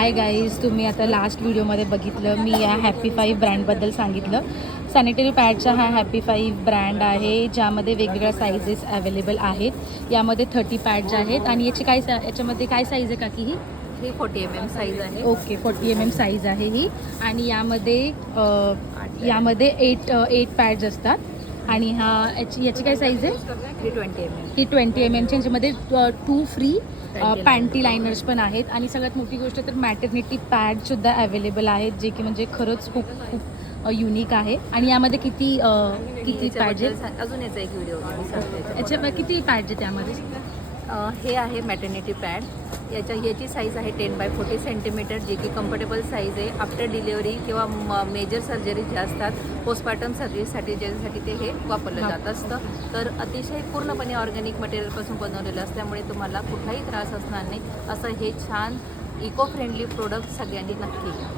Hi guys, तुम्ही आता last व्हिडिओमध्ये बघितलं मी या हॅपी फाईव्ह ब्रँडबद्दल सांगितलं. सॅनिटरी पॅडचा हा हॅपी फाईव्ह ब्रँड आहे, ज्यामध्ये वेगवेगळ्या साईजेस अवेलेबल आहेत. यामध्ये 30 पॅड्स आहेत आणि याच्यामध्ये काय साईज आहे काकी? ही 40 mm साईज आहे. ओके, 40 mm साईज आहे ही. आणि यामध्ये 8 पॅड्स असतात. आणि याची काय साईज आहे? ही 20 mm. ही 20 mm ह्याच्यामध्ये 2 फ्री पॅन्टी लायनर्स पण आहेत. आणि सगळ्यात मोठी गोष्ट तर मॅटर्निटी पॅडसुद्धा अवेलेबल आहेत, जे की म्हणजे खरंच खूप खूप युनिक आहे. आणि यामध्ये किती पॅड आहेत? अजून याचा एक व्हिडिओ याच्या किती पॅड आहेत त्यामध्ये? हे आहे मॅटर्निटी पॅड. याची साईज आहे 10 by 40 सेंटीमीटर, जे की कम्फर्टेबल साईज आहे. आफ्टर डिलिव्हरी किंवा मेजर सर्जरी ज्या असतात, पोस्टपार्टम सर्जरीसाठी ज्यासाठी ते हे वापरलं जात असतं. तर अतिशय पूर्णपणे ऑर्गॅनिक मटेरियलपासून बनवलेलं असल्यामुळे तुम्हाला कुठलाही त्रास असणार नाही. असं हे छान इको फ्रेंडली प्रोडक्ट सगळ्यांनी नक्की घ्या.